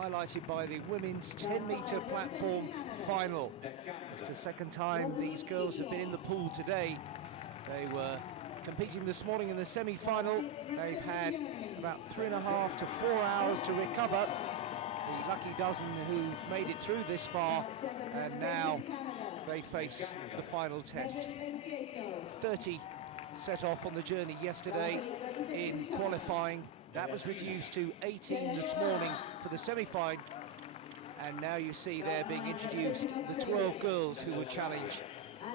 highlighted by the women's 10-metre platform final. It's the second time these girls have been in the pool today. They were competing this morning in the semi-final. They've had about 3.5 to 4 hours to recover. The lucky dozen who've made it through this far, and now they face the final test. 30 set off on the journey yesterday in qualifying. That was reduced to 18 this morning for the semi-final. And now you see there being introduced the 12 girls who will challenge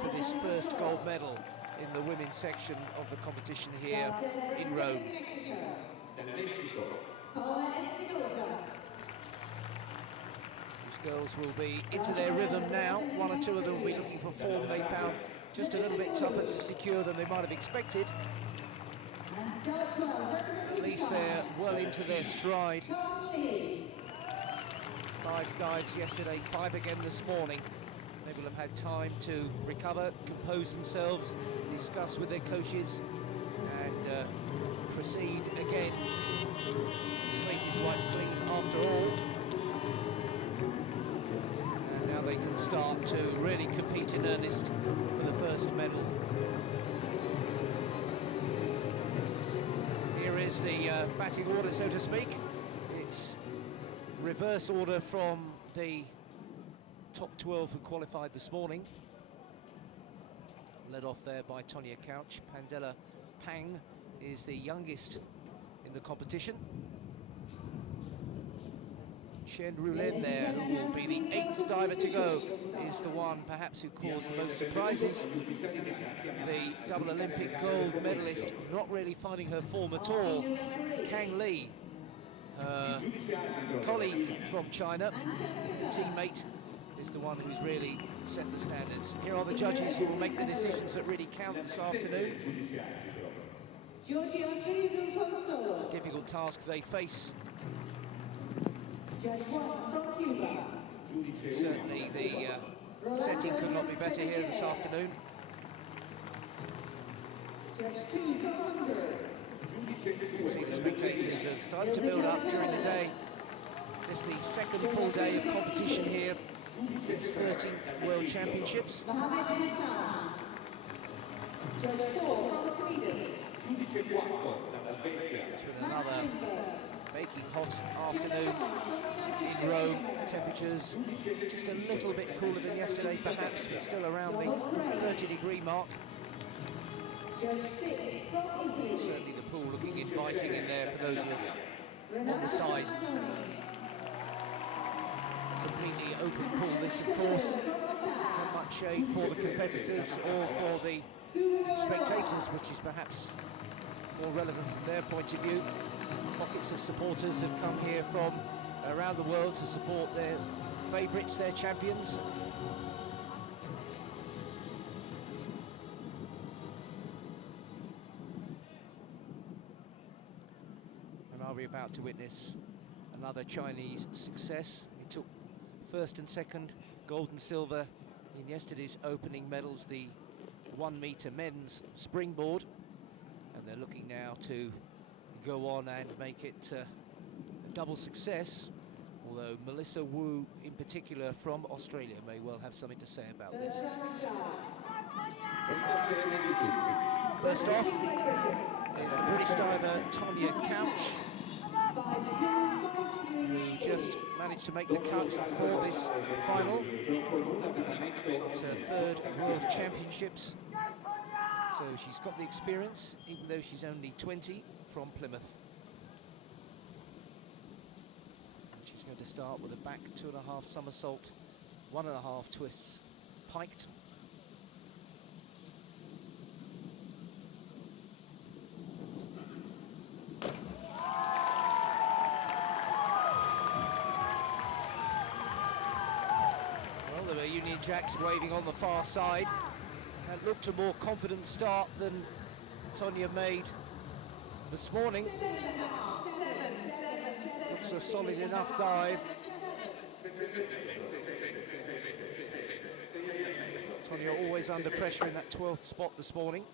for this first gold medal in the women's section of the competition here in Rome. Paola Espinosa. These girls will be into their rhythm now. One or two of them will be looking for form they found just a little bit tougher to secure than they might have expected. At least they're well into their stride. 5 dives yesterday, 5 again this morning. They will have had time to recover, compose themselves, discuss with their coaches, and proceed again. The slate is wiped clean after all. And now they can start to really compete in earnest for the first medal. Here is the batting order, so to speak. It's reverse order from the top 12 who qualified this morning. Led off there by Tonya Couch. Pandela Pang is the youngest in the competition. Shen Rulen there, who will be the 8th diver to go, is the one perhaps who caused the most surprises. The double Olympic gold medalist not really finding her form at all. Kang Li, her colleague from China, a teammate, is the one who's really set the standards. Here are the judges who will make the decisions that really count this afternoon. A difficult task they face. Certainly the setting could not be better here this afternoon. You can see the spectators have started to build up during the day. This is the second full day of competition here. It's 13th World Championships. It's been another baking hot afternoon in Rome. Temperatures just a little bit cooler than yesterday perhaps, but still around the 30-degree mark. Certainly the pool looking inviting in there for those of us on the side. Completely open pool this, of course. Not much shade for the competitors or for the spectators, which is perhaps more relevant from their point of view. Pockets of supporters have come here from around the world to support their favourites, their champions. And are we about to witness another Chinese success? It took first and second, gold and silver in yesterday's opening medals, the 1 metre men's springboard. And they're looking now to go on and make it a double success, although Melissa Wu in particular from Australia may well have something to say about this. First off is the British diver Tonya Couch, who just managed to make the cuts for this final. It's her 3rd World Championships, so she's got the experience, even though she's only 20, from Plymouth. And she's going to start with a back 2.5 somersault, 1.5 twists piked. Well, there were Union Jacks waving on the far side. That looked a more confident start than Tonya made this morning. Looks a solid enough dive. Tonya always under pressure in that 12th spot this morning.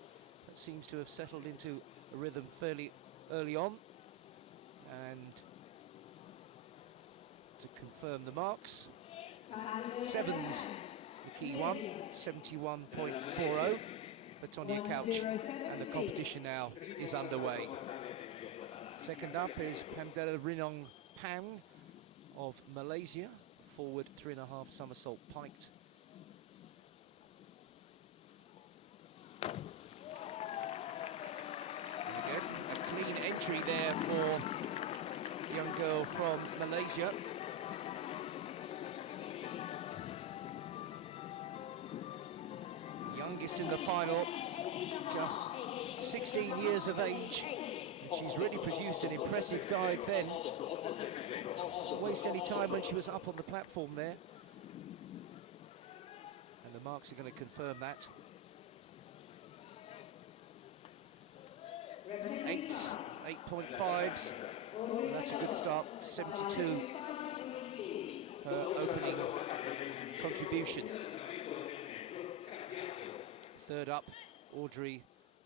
That seems to have settled into a rhythm fairly early on. And to confirm the marks. 7's the key one, 71.40 for Tonya Couch, and the competition now is underway. Second up is Pamdela Rinong Pang of Malaysia, forward 3.5 somersault piked. Again, a clean entry there for the young girl from Malaysia. Youngest in the final, just 16 years of age. And she's really produced an impressive dive then. Didn't waste any time when she was up on the platform there. And the marks are going to confirm that. 8s, 8.5s. Well, that's a good start. 72 her opening contribution. Third up, Audrey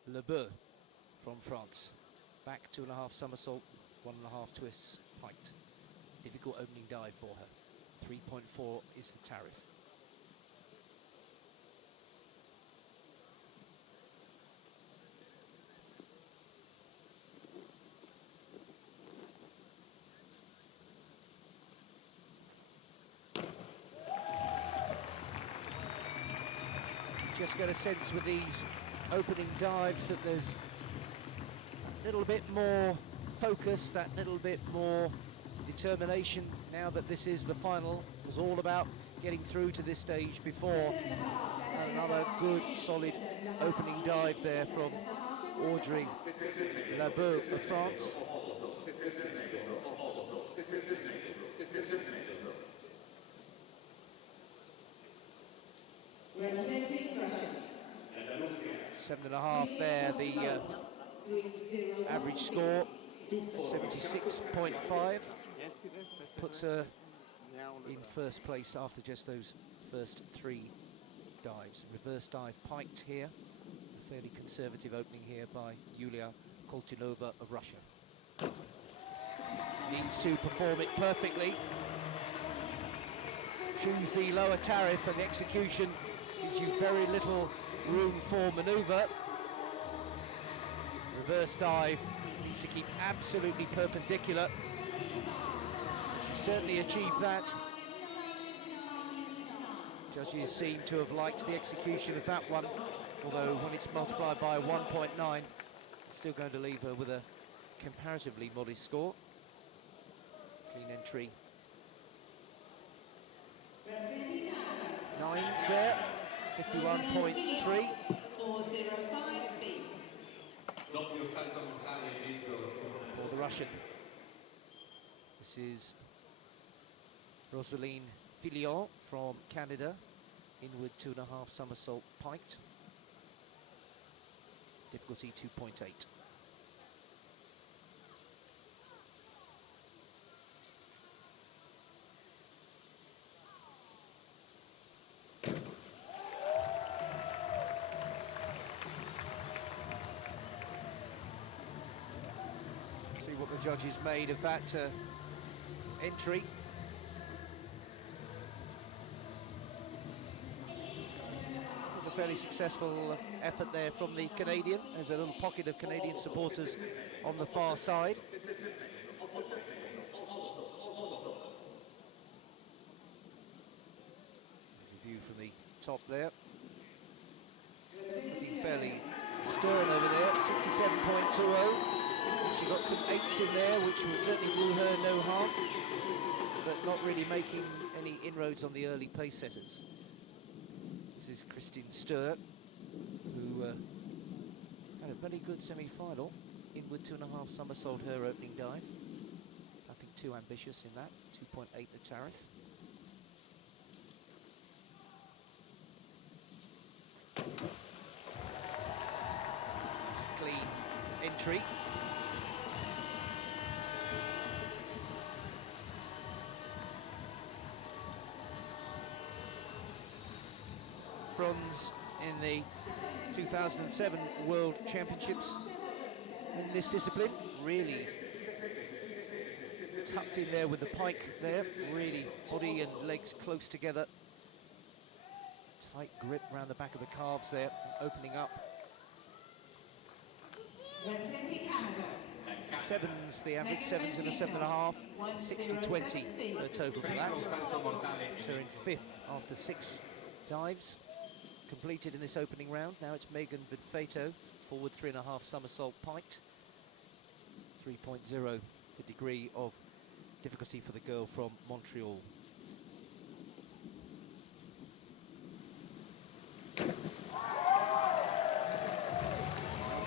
Lebeau from France. Back 2.5 somersault, 1.5 twists, piked. Difficult opening dive for her. 3.4 is the tariff. Just get a sense with these opening dives that there's a little bit more focus, that little bit more determination now that this is the final. It was all about getting through to this stage before. Another good, solid opening dive there from Audrey Lebeau of France. Seven and a half there, the average score, 76.5, puts her in first place after just those first 3 dives. Reverse dive piked here, a fairly conservative opening here by Yulia Koltunova of Russia. Needs to perform it perfectly. Choose the lower tariff, and the execution gives you very little room for manoeuvre. Reverse dive needs to keep absolutely perpendicular. She certainly achieved that. Judges seem to have liked the execution of that one, although when it's multiplied by 1.9, it's still going to leave her with a comparatively modest score. Clean entry. 9s there. 51.3 for the Russian. This is Rosaline Fillon from Canada, inward 2.5 somersault piked. Difficulty 2.8. See what the judges made of that entry. It was a fairly successful effort there from the Canadian. There's a little pocket of Canadian supporters on the far side. There's a view from the top there. Looking fairly stern over there, 67.20. She got some 8s in there, which will certainly do her no harm, but not really making any inroads on the early pace setters. This is Christine Sturr, who had a very good semi-final. Inward 2.5 somersault, her opening dive. Nothing too ambitious in that, 2.8 the tariff. It's a clean entry. Bronze in the 2007 World Championships in this discipline. Really tucked in there with the pike there, really body and legs close together. Tight grip around the back of the calves there, opening up. Sevens, the average, sevens and a 7.5, 60-20 her total for that. So in 5th after 6 dives completed in this opening round. Now it's Megan Benfeito, forward 3.5 somersault piked. 3.0, the degree of difficulty for the girl from Montreal.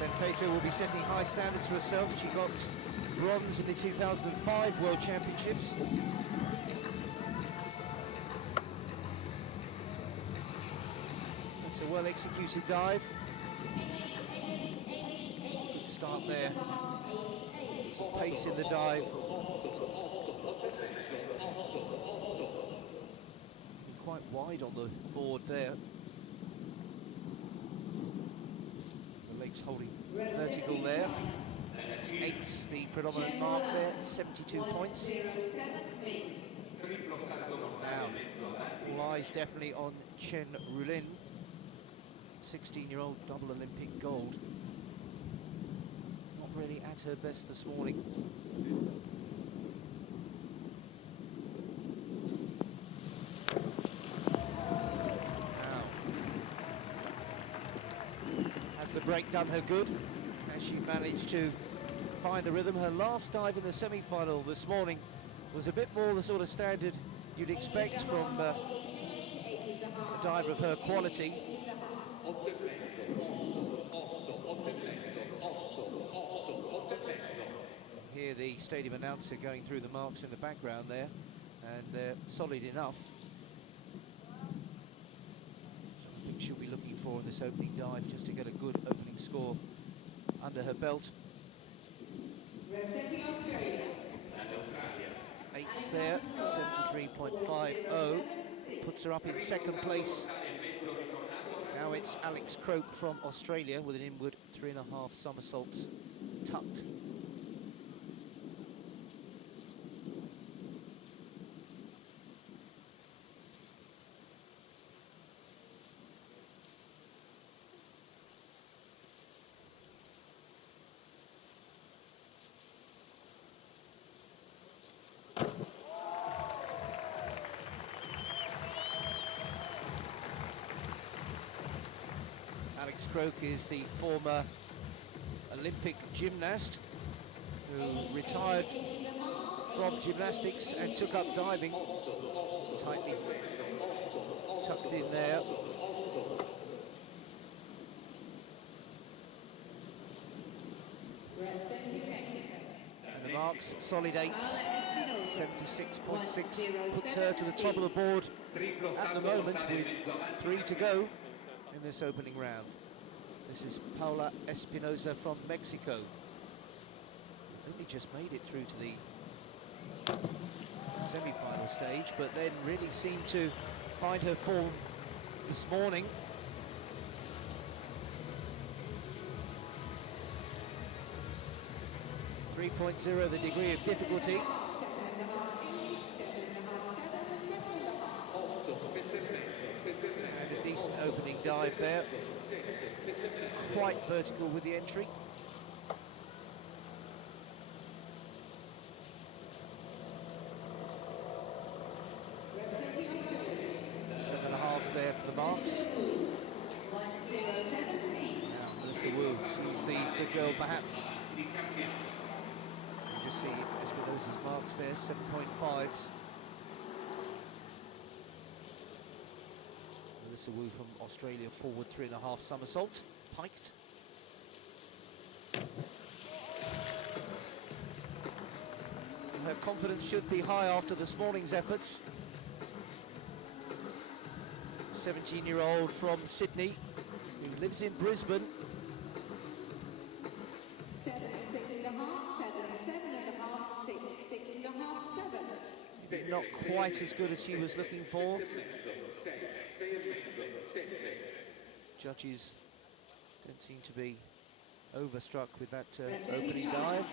Benfeito will be setting high standards for herself. She got bronze in the 2005 World Championships. That's a well-executed dive. Good start there. Some pace in the dive. Quite wide on the board there. The legs holding vertical there. 8's the predominant mark there, 72 points. Now, all eyes definitely on Chen Rulin, 16-year-old double Olympic gold. Not really at her best this morning. Now, has the break done her good? Has she managed to find a rhythm? Her last dive in the semi-final this morning was a bit more the sort of standard you'd expect from a diver of her quality. Hear the stadium announcer going through the marks in the background there, and they're solid enough. So I think she'll be looking for in this opening dive, just to get a good opening score under her belt. 8's there, 73.50, puts her up in 2nd place. Now it's Alex Croak from Australia with an inward 3.5 somersaults tucked. Alex Croak is the former Olympic gymnast who retired from gymnastics and took up diving. Tightly tucked in there. And the marks, solid 8's, 76.6, puts her to the top of the board at the moment with 3 to go in this opening round. This is Paola Espinosa from Mexico. Only just made it through to the semi-final stage, but then really seemed to find her form this morning. .3, the degree of difficulty. And a decent opening dive there. Quite vertical with the entry. Seven and a halves there for the marks. Now Melissa Wu, she's the girl perhaps. You just see Espinosa's marks there, 7.5s. Melissa Wu from Australia, forward 3.5 somersault, piked. Her confidence should be high after this morning's efforts. 17-year-old from Sydney, who lives in Brisbane. 7, 6.5, 7, 7.5, 6, 6.5, 7. Not quite as good as she was looking for. Judges don't seem to be overstruck with that opening dive.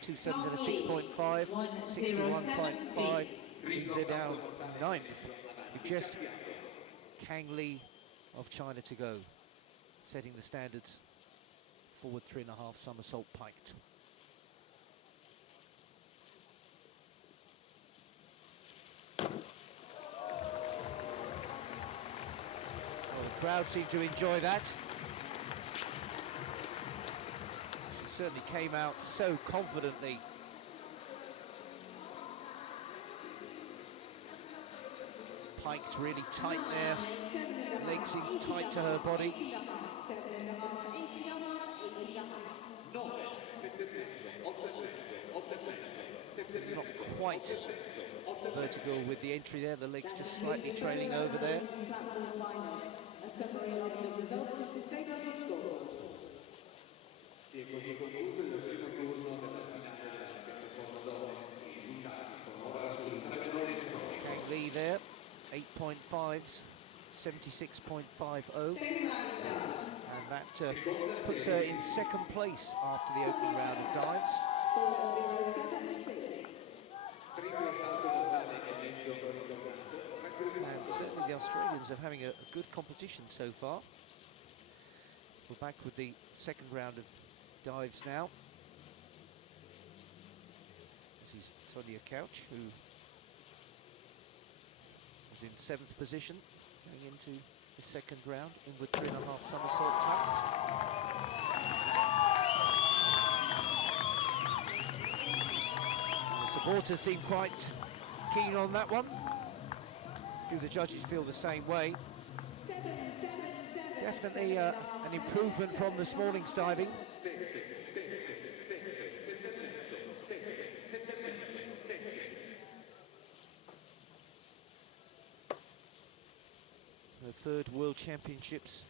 2 sevens and a 6.5, 61.5, brings her down ninth, with just Kang Lee of China to go, setting the standards. Forward 3.5 somersault piked. Well, the crowd seemed to enjoy that. She certainly came out so confidently. Piked really tight there. Legs seemed tight to her body. Not quite vertical with the entry there, the legs just slightly trailing over there. Kang Lee there, 8.5s, 76.50. And that puts her in second place after the opening round of dives. And certainly the Australians are having a good competition so far. We're back with the second round of dives now. This is Sonia Couch, who was in 7th position going into the second round, in with 3.5 somersault tucked. The supporters seem quite keen on that one. Do the judges feel the same way? Definitely an improvement from this morning's diving. The 3rd World Championships,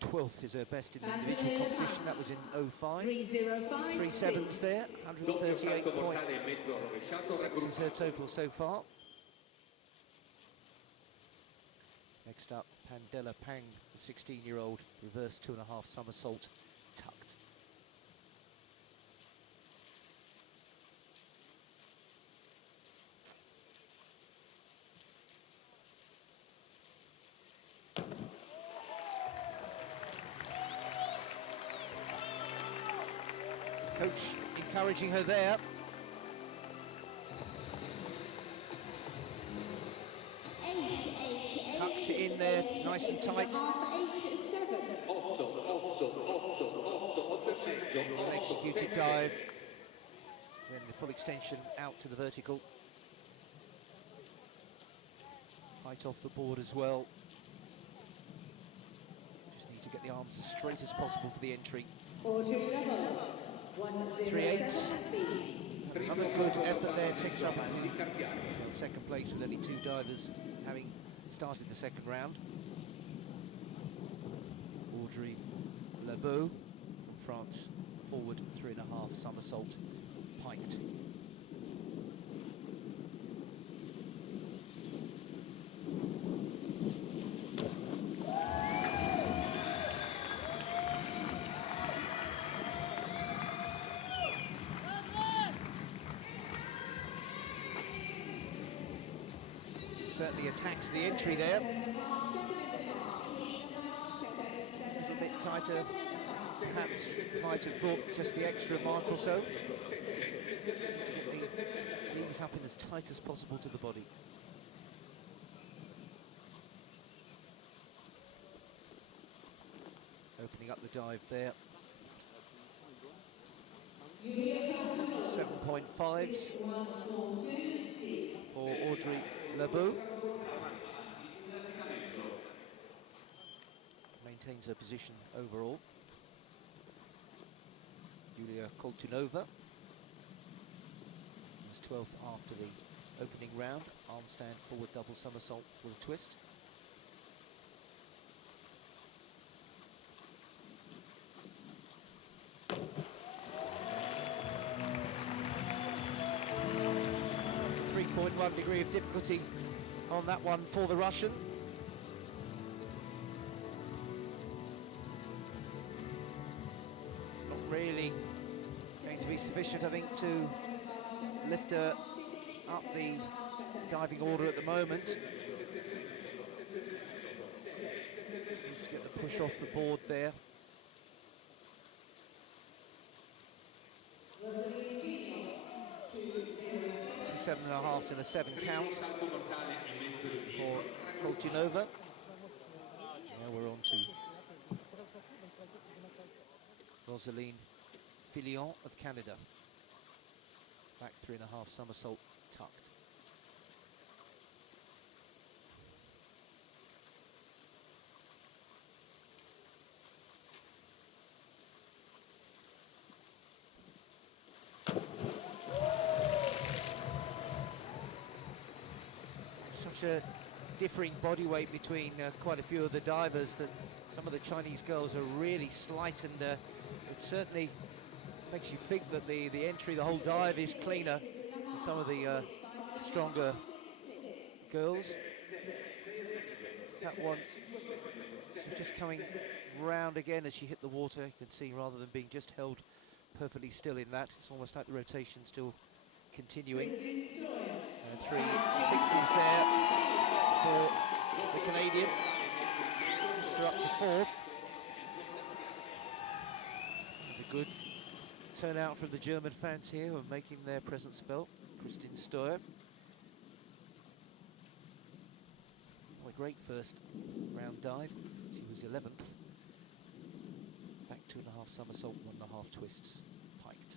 12th is her best in the individual competition. That was in 05. 3 sevens there, 138.6 is her total so far. Next up, Pandela Pang, the 16-year-old, reverse 2.5 somersault tucked. Coach encouraging her there. Tucked in there, nice and tight. Well executed dive. Then the full extension out to the vertical. Height off the board as well. Just need to get the arms as straight as possible for the entry. 3/8. Another good effort there, takes up into second place with only 2 divers having started the second round. Audrey Lebeau from France, forward 3.5 somersault piked. Certainly attacks the entry there. A little bit tighter, perhaps might have brought just the extra mark or so. To get the knees up in as tight as possible to the body. Opening up the dive there. 7.5s for Audrey Lebeau. Maintains her position overall. Yulia Koltunova was 12th after the opening round. Arm stand forward double somersault with a twist. .1 degree of difficulty on that one for the Russian. Not really going be sufficient, I think, to lift her up the diving order at the moment. Just needs to get the push off the board there. 7.5 in a 7 count for Koltunova. Now we're on to Rosaline Filion of Canada. Back 3.5 somersault tucked. Such a differing body weight between quite a few of the divers that some of the Chinese girls are really slight, and it certainly makes you think that the entry, the whole dive is cleaner than some of the stronger girls. That one, she was just coming round again as she hit the water. You can see, rather than being just held perfectly still in that, it's almost like the rotation still continuing. And 3 6s there for the Canadian. So up to 4th. There's a good turnout from the German fans here who are making their presence felt. Christine Steuer. What a great first round dive. She was 11th. Back 2.5 somersault, 1.5 twists, piked.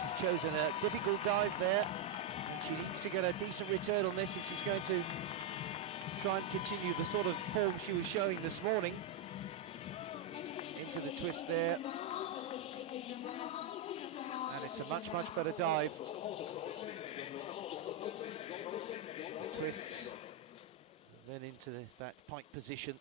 She's chosen a difficult dive there, and she needs to get a decent return on this if she's going to try and continue the sort of form she was showing this morning. Into the twist there, and it's a much better dive. The twists, then into that pike position.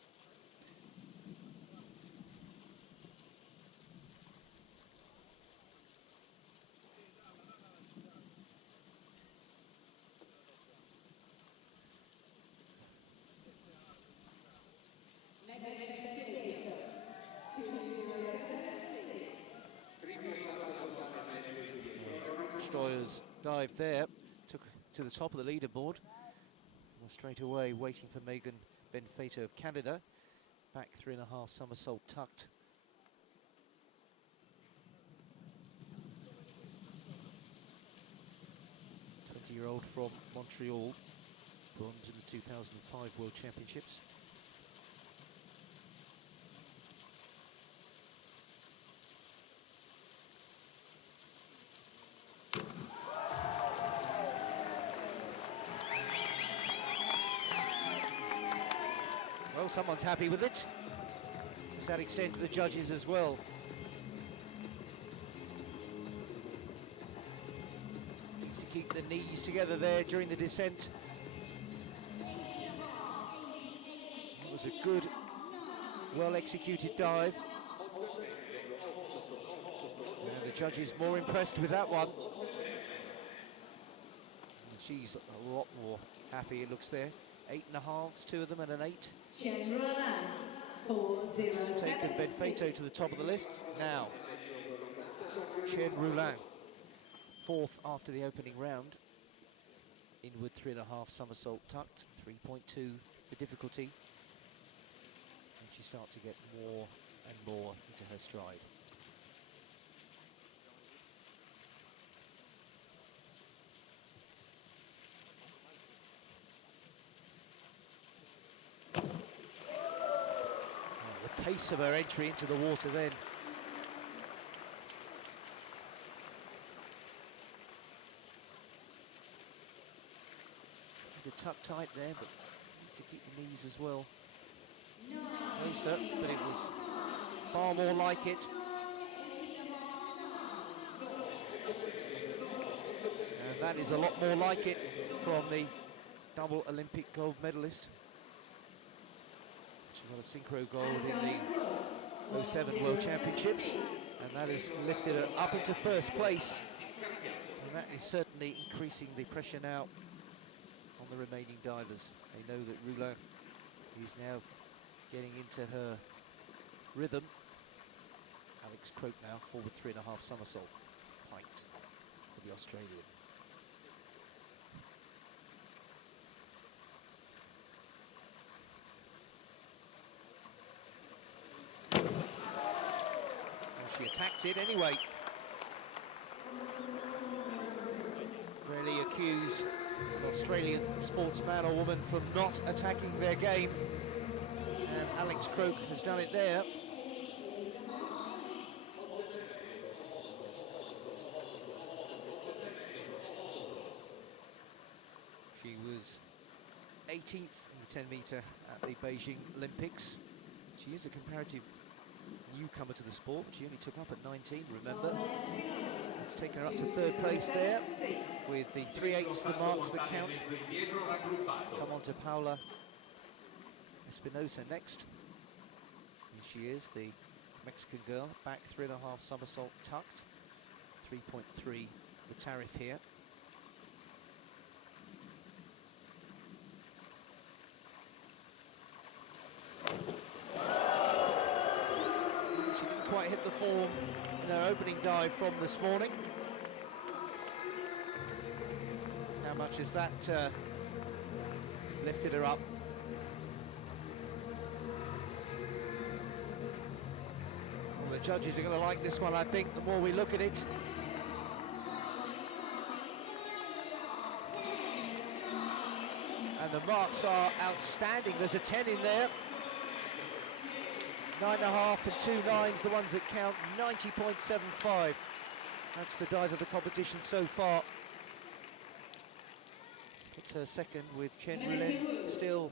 Steuer's dive there took to the top of the leaderboard. And straight away waiting for Megan Benfeito of Canada. Back 3.5 somersault tucked. ' 20-year-old from Montreal, bronze in the 2005 World Championships. Well, someone's happy with it. Does that extend to the judges as well? Needs to keep the knees together there during the descent. It was a good, well-executed dive. And the judges more impressed with that one. And she's a lot more happy, it looks there. 8.5s, 2 of them, and an 8. It's taken Benfeito to the top of the list. Now, Chen Roulin, 4th after the opening round. Inward 3.5 somersault tucked, 3.2 the difficulty. And she starts to get more and more into her stride. Pace of her entry into the water then. To tuck tight there, but needs to keep the knees as well. Closer, but it was far more like it. And that is a lot more like it from the double Olympic gold medalist. She got a synchro gold in the 07 World Championships, and that has lifted her up into 1st place. And that is certainly increasing the pressure now on the remaining divers. They know that Roulin She's now getting into her rhythm. Alex Croak now, forward 3.5 somersault. Pint for the Australian. She attacked it anyway. Rarely accuse an Australian sportsman or woman from not attacking their game. And Alex Croak has done it there. She was 18th in the 10 metre at the Beijing Olympics. She is a comparative newcomer to the sport. She only took up at 19, remember. It's taken her up to 3rd place there with the 3/8 the marks that count. Come on to Paola Espinosa next. Here she is, the Mexican girl, back 3.5 somersault tucked. 3.3 the tariff here. She didn't quite hit the form in her opening dive from this morning. How much has that lifted her up? Well, the judges are going to like this one, I think, the more we look at it. And the marks are outstanding. There's a 10 in there. 9.5 and 2 9s, the ones that count. 90.75. That's the dive of the competition so far. It's her second with Chen Rulin still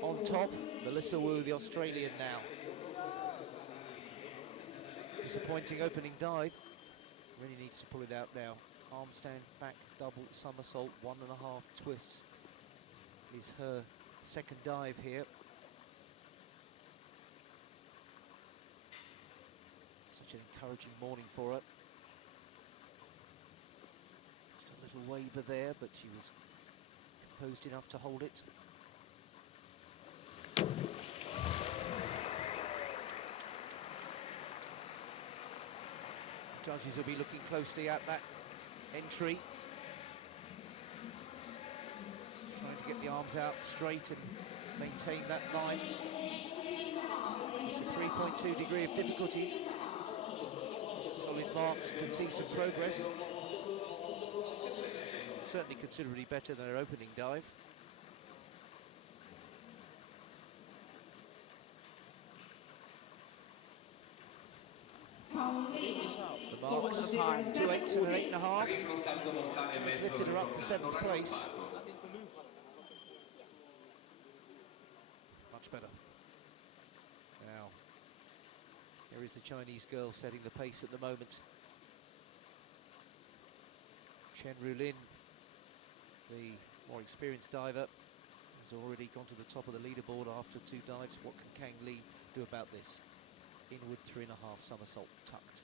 on top. Melissa Wu, the Australian now. Disappointing opening dive. Really needs to pull it out now. Arm stand, back, double somersault, 1.5 twists is her second dive here. Such an encouraging morning for her. Just a little waver there, but she was composed enough to hold it. Judges will be looking closely at that entry. Just trying to get the arms out straight and maintain that line. It's a 3.2 degree of difficulty. Solid marks, can see some progress. Certainly considerably better than her opening dive. The marks, 2/8 and an 8.5. It's lifted her up to 7th place. Much better. Now, here is the Chinese girl setting the pace at the moment. Chen Rulin, the more experienced diver, has already gone to the top of the leaderboard after 2 dives. What can Kang Lee do about this? Inward 3.5 somersault tucked.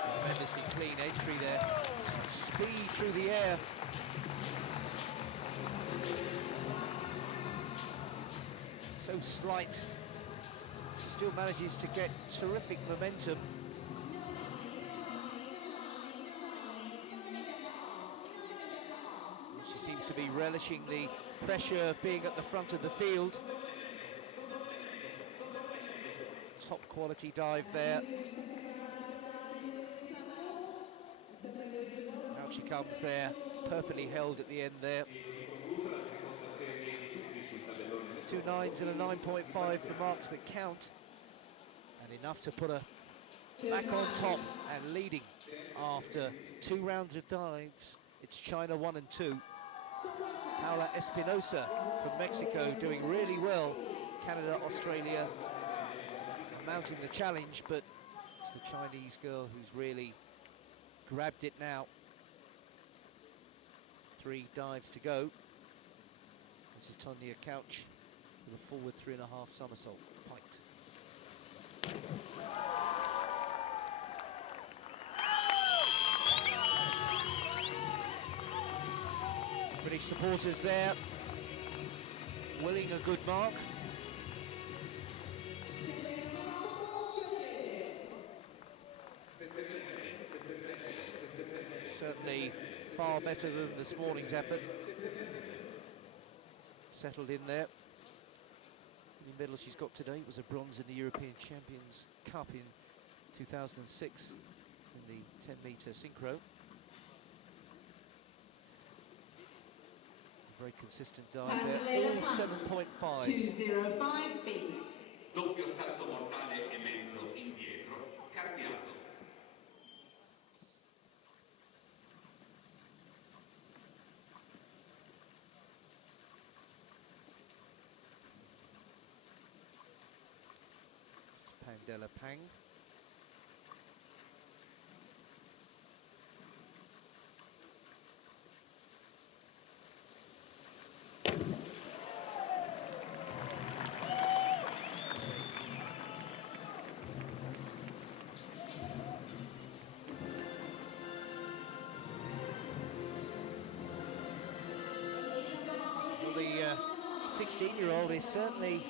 Tremendously clean entry there. Some speed through the air. So slight. She still manages to get terrific momentum. She seems to be relishing the pressure of being at the front of the field. Top quality dive there. Out she comes there, perfectly held at the end there. 2 9s and a 9.5, the marks that count. And enough to put her back on top and leading after 2 rounds of dives. It's China 1 and 2. Paola Espinosa from Mexico doing really well. Canada, Australia mounting the challenge, but it's the Chinese girl who's really grabbed it now. 3 dives to go. This is Tonya Couch with a forward 3.5 somersault. Pint. British supporters there, willing a good mark. Certainly far better than this morning's effort. Settled in there. The medal she's got today was a bronze in the European Champions Cup in 2006 in the 10-metre synchro. Very consistent dive there, all 7.5s. 205B. Doppio salto mortale e mezzo indietro, carpiato. Pandela Pang. Well, the 16-year-old is certainly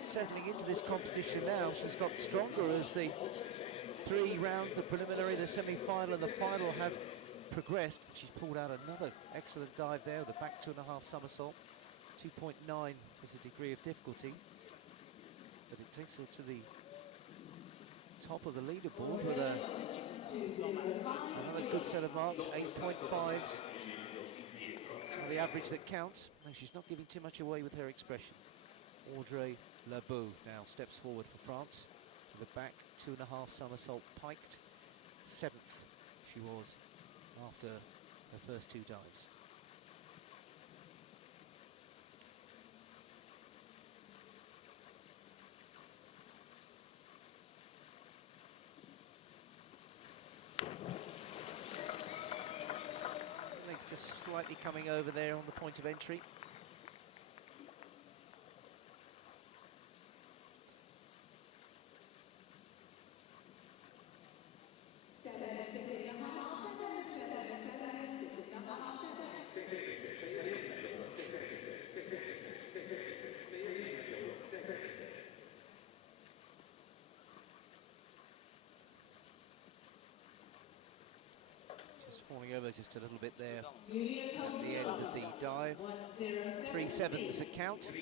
settling into this competition now. She's got stronger as the 3 rounds, the preliminary, the semi-final and the final have progressed. She's pulled out another excellent dive there with a back 2.5 somersault. 2.9 is the degree of difficulty, but it takes her to the top of the leaderboard with another good set of marks. 8.5s are the average that counts. No, she's not giving too much away with her expression. Audrey Lebeau now steps forward for France with a back 2.5 somersault piked. 7th she was after her first 2 dives. Legs just slightly coming over there on the point of entry. Falling over just a little bit there at the end of the dive. 3 7s at count.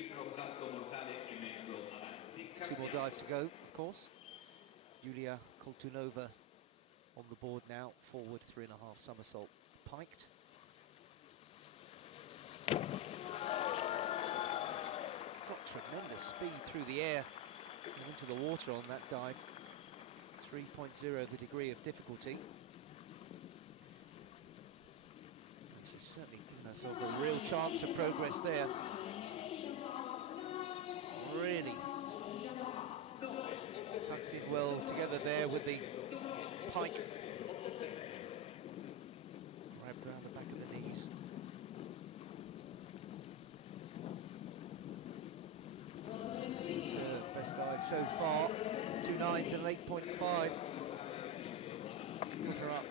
2 more dives to go, of course. Yulia Koltunova on the board now, forward 3.5 somersault piked. Got tremendous speed through the air and into the water on that dive. 3.0 the degree of difficulty. She's certainly given herself a real chance of progress there. Really tucked in well together there with the pike. Grabbed around the back of the knees. It's her best dive so far. 2 9s and 8.5. It's put her up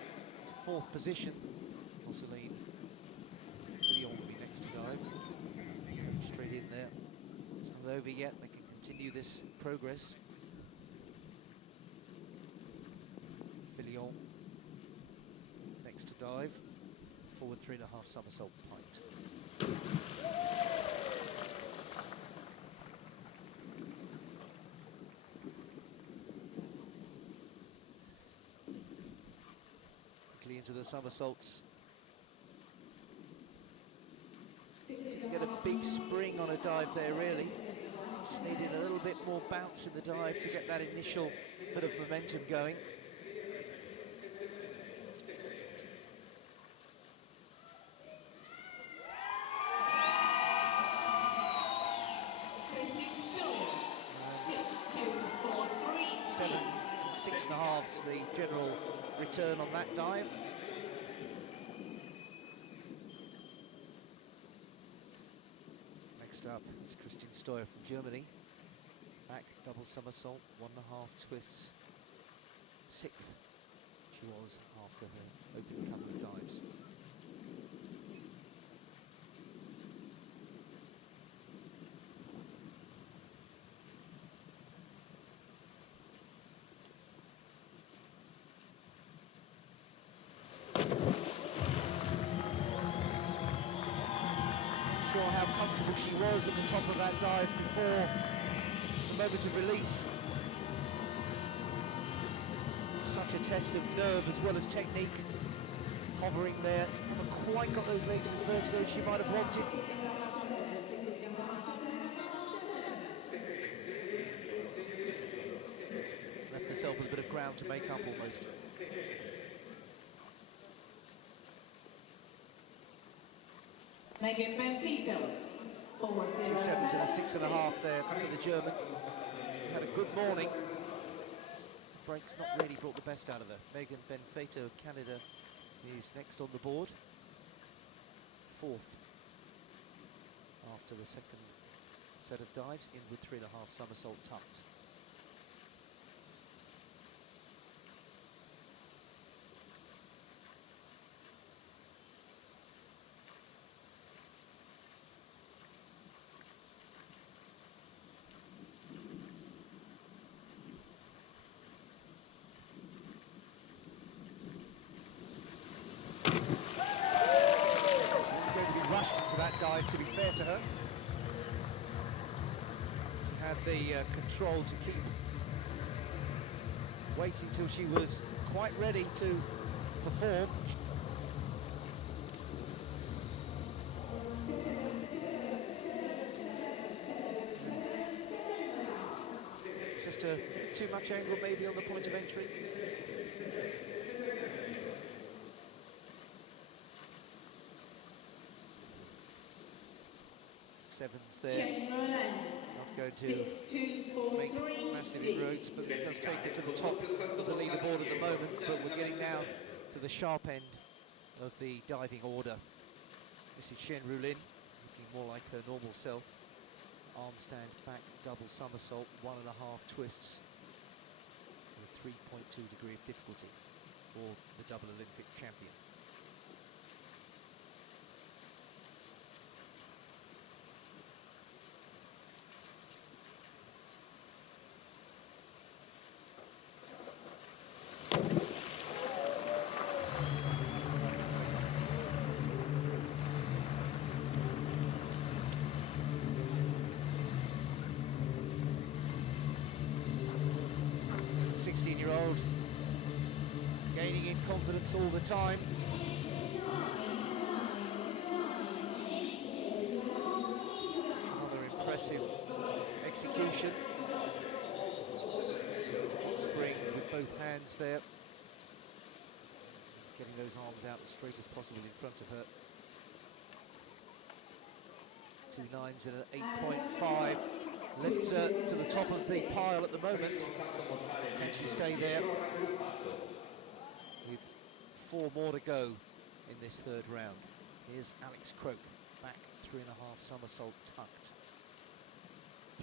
to 4th position. Marceline will be next to dive. Coming straight in there. It's not over yet. They can continue this progress. Filion next to dive. Forward 3.5 somersault piked. Quickly into the somersaults. Didn't get a big spring on a dive there, really. Just needed a little bit more bounce in the dive to get that initial bit of momentum going. Seven and 6.5's the general return on that dive. Next up is Christian Steuer from Germany. Back double somersault, 1.5 twists. 6th she was after her opening couple of dives. comfortable she was at the top of that dive before the moment of release. Such a test of nerve as well as technique. Hovering there, haven't quite got those legs as vertigo as she might have wanted. Left herself with a bit of ground to make up almost. 2 sevens and a 6.5 there for the German. Had a good morning. Break's not really brought the best out of her. Megan Benfeito of Canada is next on the board. 4th after the second set of dives, in with 3.5 somersault tucked. Into that dive, to be fair to her. She had the control to keep waiting till she was quite ready to perform. Just too much angle maybe on the point of entry. Sevens there, not going to make massive inroads, but it does take her to the top of the leaderboard at the moment. But we're getting now to the sharp end of the diving order. This is Shen Rulin, looking more like her normal self. Arm stand back, double somersault, 1.5 twists, with 3.2 degree of difficulty for the double Olympic champion. Year-old, gaining in confidence all the time. It's another impressive execution. Spring with both hands there, getting those arms out as straight as possible in front of her. 2 9s and an 8.5. Lifts her to the top of the pile at the moment. Can she stay there? With 4 more to go in this third round. Here's Alex Croak, back 3.5 somersault tucked.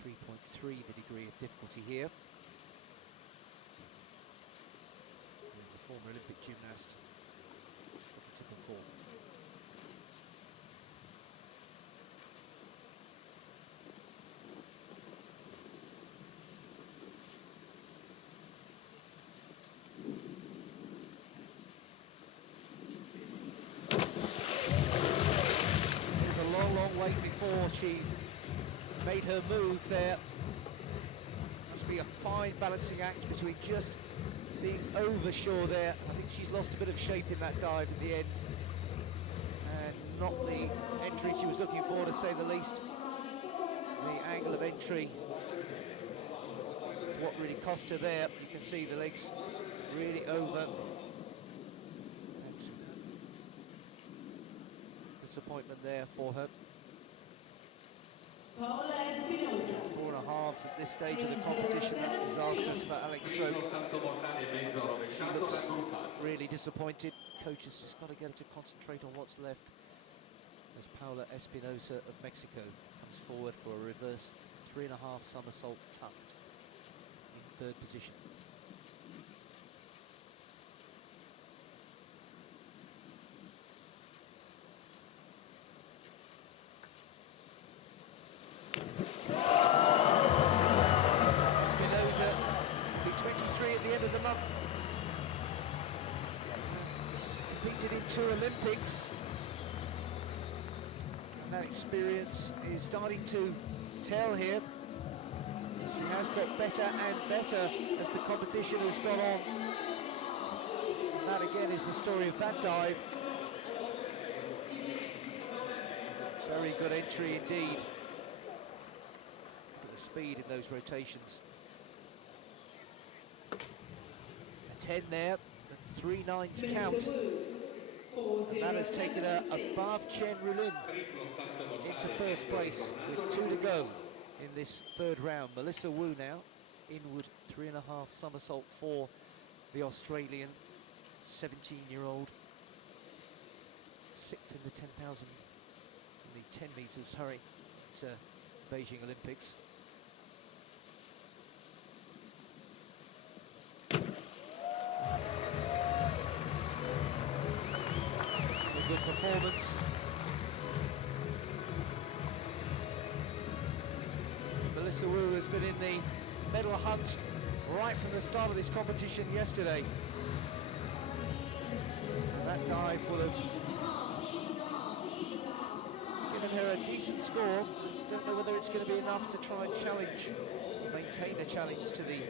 3.3 the degree of difficulty here. And the former Olympic gymnast looking to perform. Wait before she made her move there. Must be a fine balancing act between just being over shore there. I think she's lost a bit of shape in that dive in the end, and not the entry she was looking for, to say the least. The angle of entry is what really cost her there. You can see the legs really over. And disappointment there for her. Paola Espinosa. 4.5s at this stage of the competition. That's disastrous for Alex Croak. She looks really disappointed. Coach has just got to get her to concentrate on what's left, as Paola Espinosa of Mexico comes forward for a reverse 3.5 somersault tucked in 3rd position. Of the month. He's competed in 2 Olympics, and that experience is starting to tell here. She has got better and better as the competition has gone on. And that again is the story of that dive. Very good entry indeed. Look at the speed in those rotations. A 10 there, and 3 nines count. And that has taken her above Chen Rulin into first place with 2 to go in this third round. Melissa Wu now, inward 3.5 somersault for the Australian 17-year-old. 6th in the 10,000, in the 10 meters, sorry, at Beijing Olympics. A good performance. Melissa Wu has been in the medal hunt right from the start of this competition yesterday. And that dive will have given her a decent score. Don't know whether it's going to be enough to try and challenge, maintain a challenge to the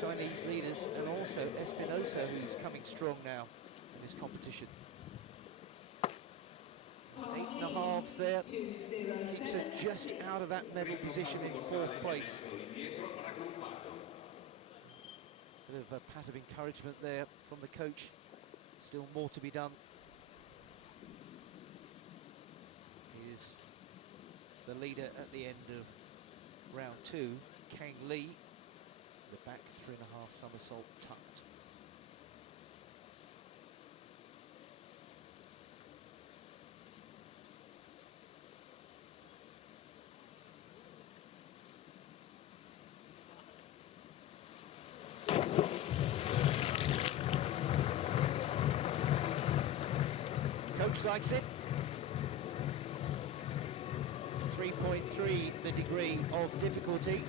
Chinese leaders, and also Espinosa, who's coming strong now in this competition. 8.5 there, keeps her just out of that medal position in 4th place. Bit of a pat of encouragement there from the coach. Still more to be done. He is the leader at the end of round 2, Kang Lee. The back 3.5 somersault tucked. Coach likes it. 3.3 the degree of difficulty.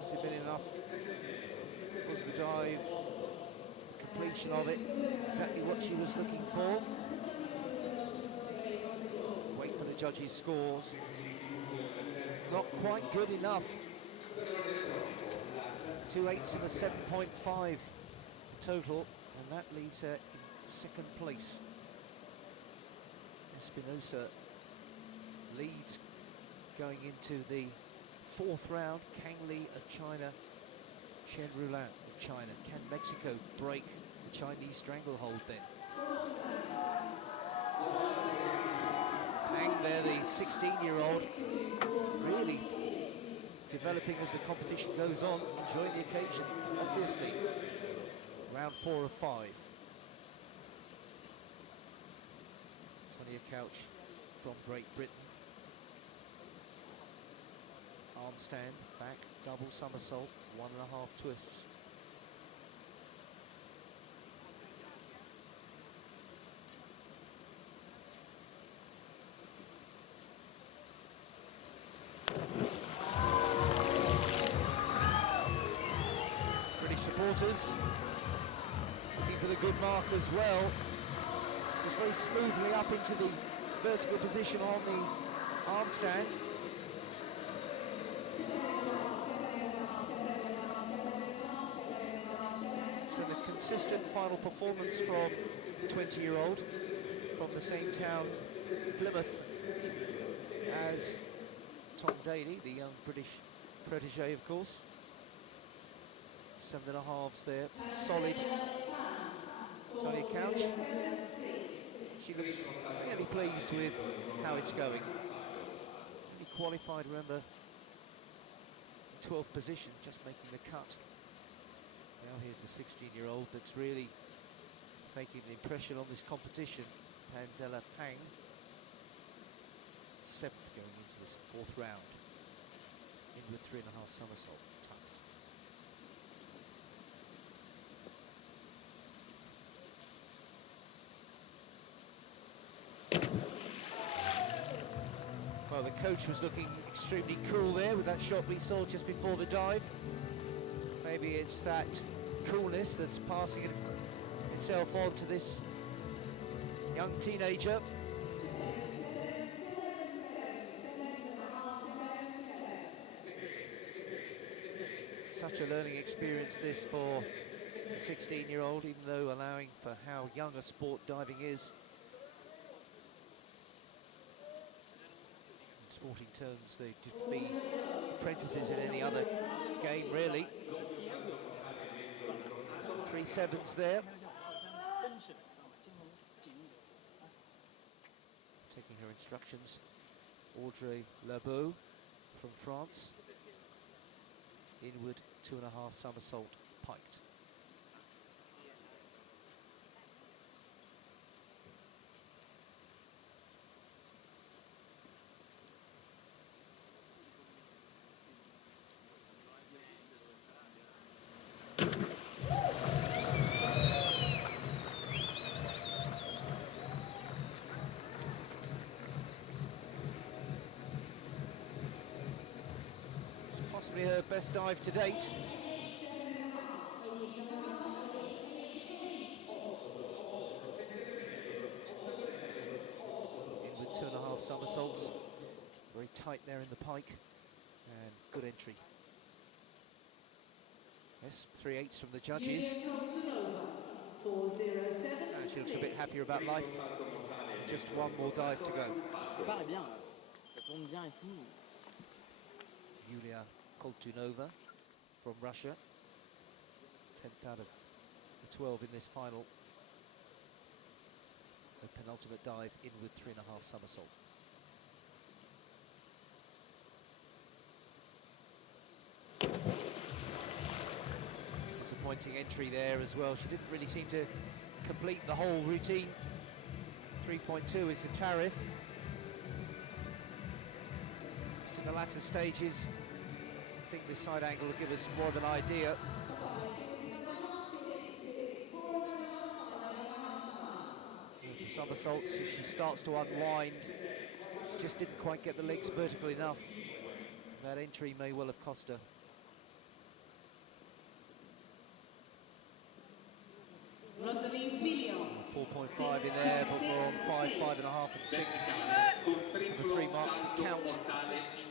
Has it been enough? Was the dive, completion of it, exactly what she was looking for? Wait for the judges' scores. Not quite good enough. 2 8s and a 7.5 total, and that leaves her in 2nd place. Espinosa leads going into the 4th round. Kang Lee of China, Chen Rulin of China. Can Mexico break the Chinese stranglehold then? Kang there, the 16-year-old, really developing as the competition goes on, enjoying the occasion, obviously. Round 4 of 5. Tonya Couch from Great Britain. Arm stand, back, double somersault, 1.5 twists. Supporters looking for the good mark as well. Just very smoothly up into the vertical position on the arm stand. It's been a consistent final performance from the 20-year-old from the same town, Plymouth, as Tom Daly, the young British protege, of course. 7.5s there, solid. Tonya Couch. She looks fairly pleased with how it's going. He qualified, remember, in 12th position, just making the cut. Now here's the 16-year-old that's really making the impression on this competition. Pandela Pang, 7th going into this 4th round. In with 3.5 somersault. Well, the coach was looking extremely cool there with that shot we saw just before the dive. Maybe it's that coolness that's passing itself on to this young teenager. Such a learning experience this for a 16-year-old, even though allowing for how young a sport diving is. In sporting terms, they'd be apprentices in any other game, really. 3 sevens there. Taking her instructions, Audrey Lebeau from France. Inward 2.5 somersault piked. It's possibly her best dive to date. Inward 2.5 somersaults. Very tight there in the pike. And good entry. Yes, 3/8 from the judges. And she looks a bit happier about life. Just one more dive to go. Yulia Koltunova from Russia. 10th out of the 12 in this final. Her penultimate dive inward 3.5 somersault. Disappointing entry there as well. She didn't really seem to complete the whole routine. 3.2 is the tariff. Just in the latter stages, I think this side angle will give us more of an idea. There's the somersaults as she starts to unwind. She just didn't quite get the legs vertical enough. That entry may well have cost her. 4.5 in there, but we're on 5, 5.5 and 6 for the 3 marks that count.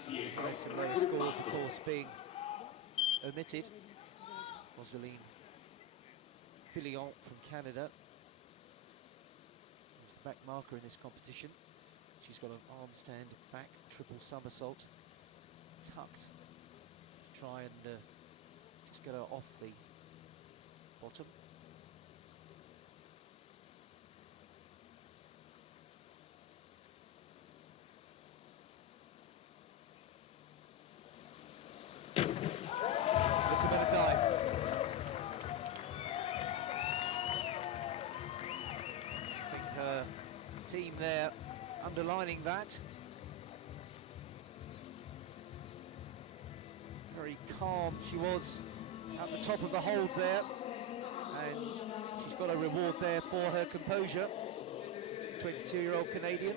The rest of lower scores, of course, being omitted. Rosaline Filion from Canada is the back marker in this competition. She's got an arm stand back triple somersault, tucked. Try and just get her off the bottom. Team there underlining that. Very calm she was at the top of the hold there, and she's got a reward there for her composure. 22-year-old Canadian.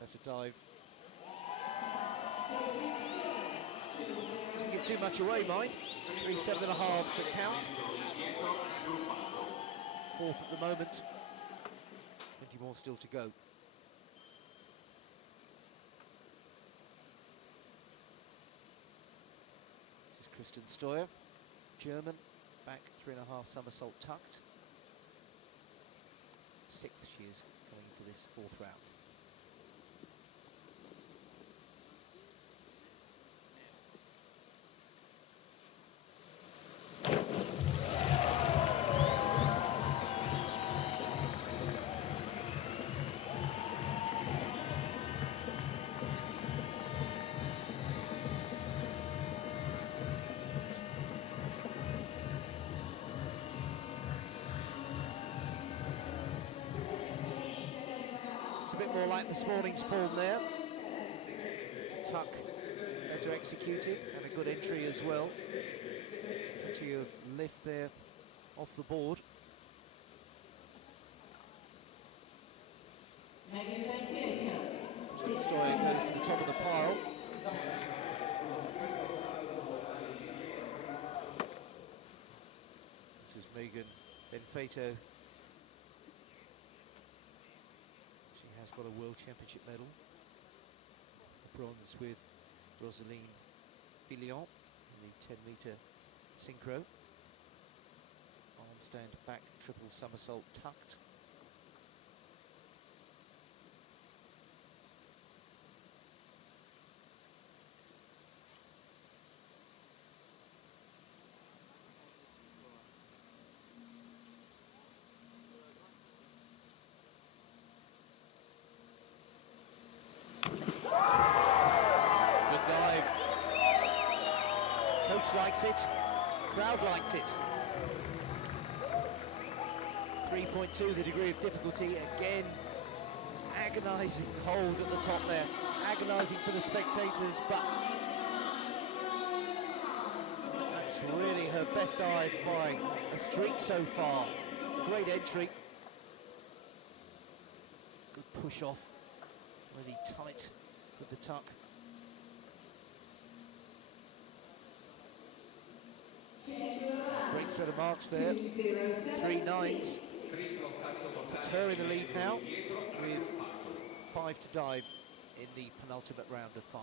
Better dive. Doesn't give too much away, mind. 3 7.5s that count. 4th at the moment. 20 more still to go. This is Kristen Steuer, German, back 3.5 somersault tucked. 6th she is going into this 4th round. A bit more like this morning's form there. Tuck better executed and a good entry as well. Plenty of lift there off the board. Stoya goes to the top of the pile. This is Megan Benfeito. She has got a World Championship medal. A bronze with Rosaline Villion in the 10-meter synchro. Arm stand back, triple somersault tucked. Likes it, crowd liked it. 3.2 the degree of difficulty, again agonising hold at the top there, agonising for the spectators, but that's really her best dive by a streak so far. Great entry, good push off, really tight with the tuck. Great set of marks there, 3 9s, puts her in the lead now with 5 to dive in the penultimate round of 5.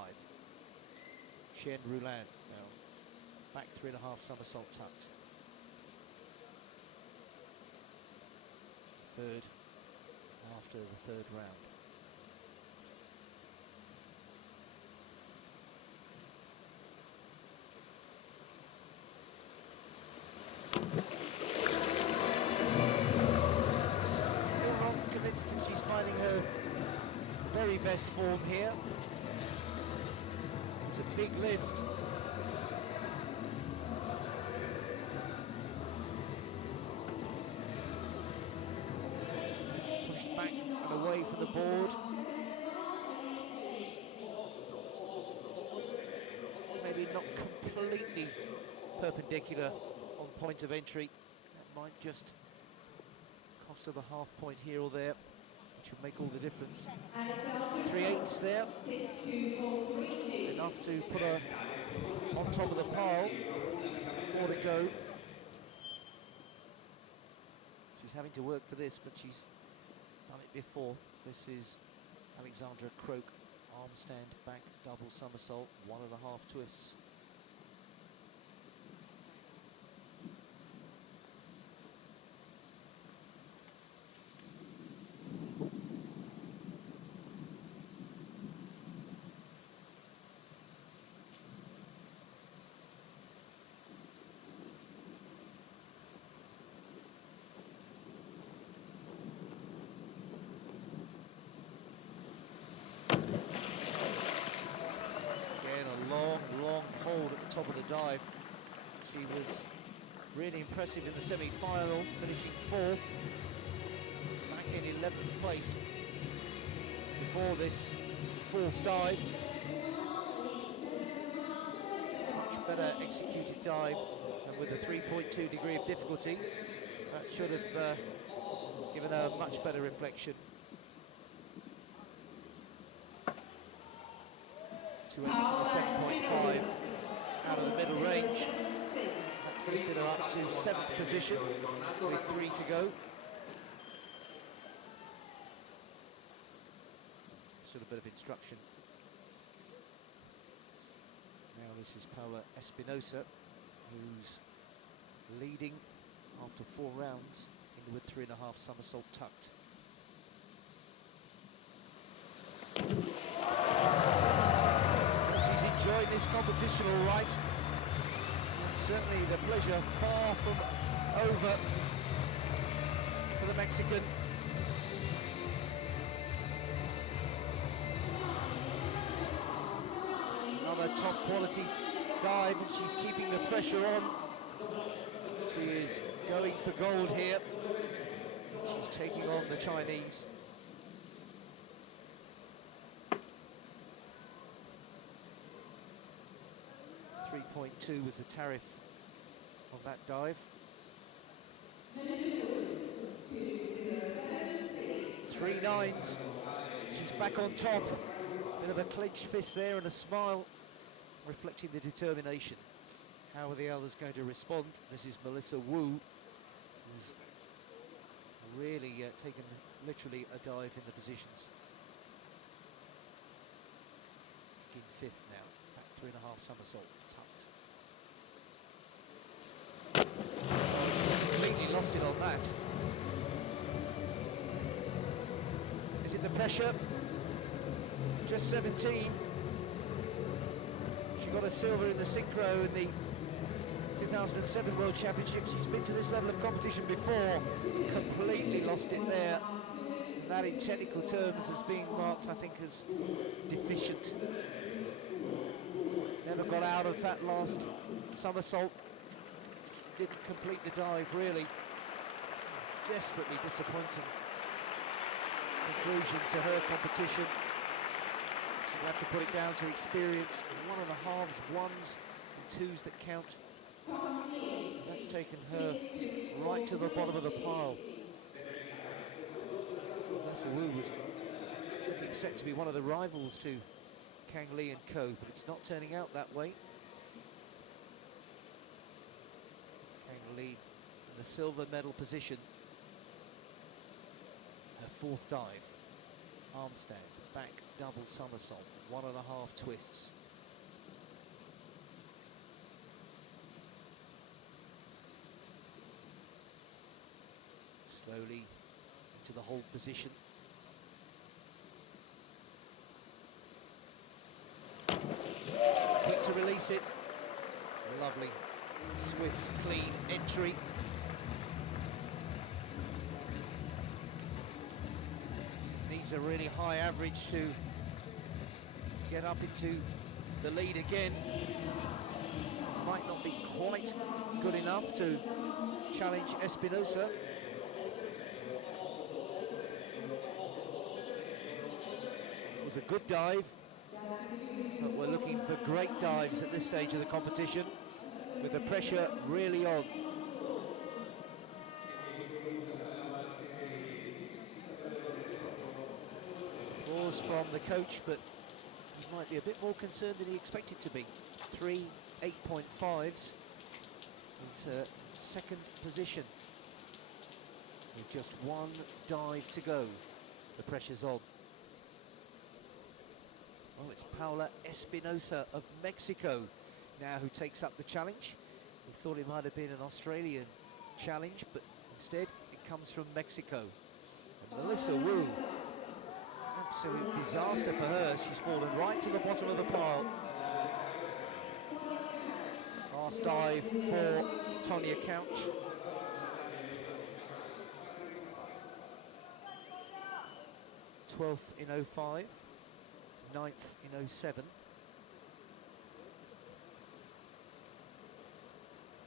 Chen Rulan now, back 3.5 somersault tucked. Third after the third round. If she's finding her very best form here. It's a big lift. Pushed back and away from the board. Maybe not completely perpendicular on point of entry. That might just cost of a half point here or there, which would make all the difference. 3/8 there, enough to put her on top of the pile. 4 to go. She's having to work for this, but she's done it before. This is Alexandra Croak, arm stand back, double somersault, 1.5 twists. Top of the dive. She was really impressive in the semi-final, finishing 4th, back in 11th place before this 4th dive. Much better executed dive, and with a 3.2 degree of difficulty, that should have given her a much better reflection. 2/8 in the 7.5. Out of the middle range. That's lifted her up to 7th position with 3 to go. Still a bit of instruction. Now this is Paola Espinosa, who's leading after 4 rounds in with 3.5 somersault tucked. She's enjoying this competition all right. Certainly the pleasure far from over for the Mexican. Another top quality dive, and she's keeping the pressure on. She is going for gold here. She's taking on the Chinese. 3.2 was the tariff on that dive. 3 9s. She's back on top. Bit of a clenched fist there and a smile, reflecting the determination. How are the others going to respond? This is Melissa Wu, who's really taken literally a dive in the positions. In fifth now, back 3.5 somersault, tucked. She's completely lost it on that. Is it the pressure? Just 17. She got a silver in the synchro in the 2007 World Championships. She's been to this level of competition before. Completely lost it there. And that in technical terms is being marked, I think, as deficient. Never got out of that last somersault. Didn't complete the dive, really. Desperately disappointing conclusion to her competition. She'll have to put it down to experience. 1.5s, 1s and 2s that count. And that's taken her right to the bottom of the pile. Melissa Wu was looking set to be one of the rivals to Kang Lee and co, but it's not turning out that way. Kang Lee in the silver medal position. Her fourth dive. Arm stand, back double somersault, 1.5 twists. Slowly into the hold position. Quick to release it. Lovely, swift, clean entry. Needs a really high average to get up into the lead again. Might not be quite good enough to challenge Espinosa. It was a good dive, but we're looking for great dives at this stage of the competition, with the pressure really on. Applause from the coach, but he might be a bit more concerned than he expected to be. 3 8.5s. It's second position with just one dive to go. The pressure's on. Oh, it's Paola Espinosa of Mexico now who takes up the challenge. We thought it might have been an Australian challenge, but instead it comes from Mexico. And Melissa Wu, absolute disaster for her. She's fallen right to the bottom of the pile. Last dive for Tonya Couch. '12th in 05. 9th in 07.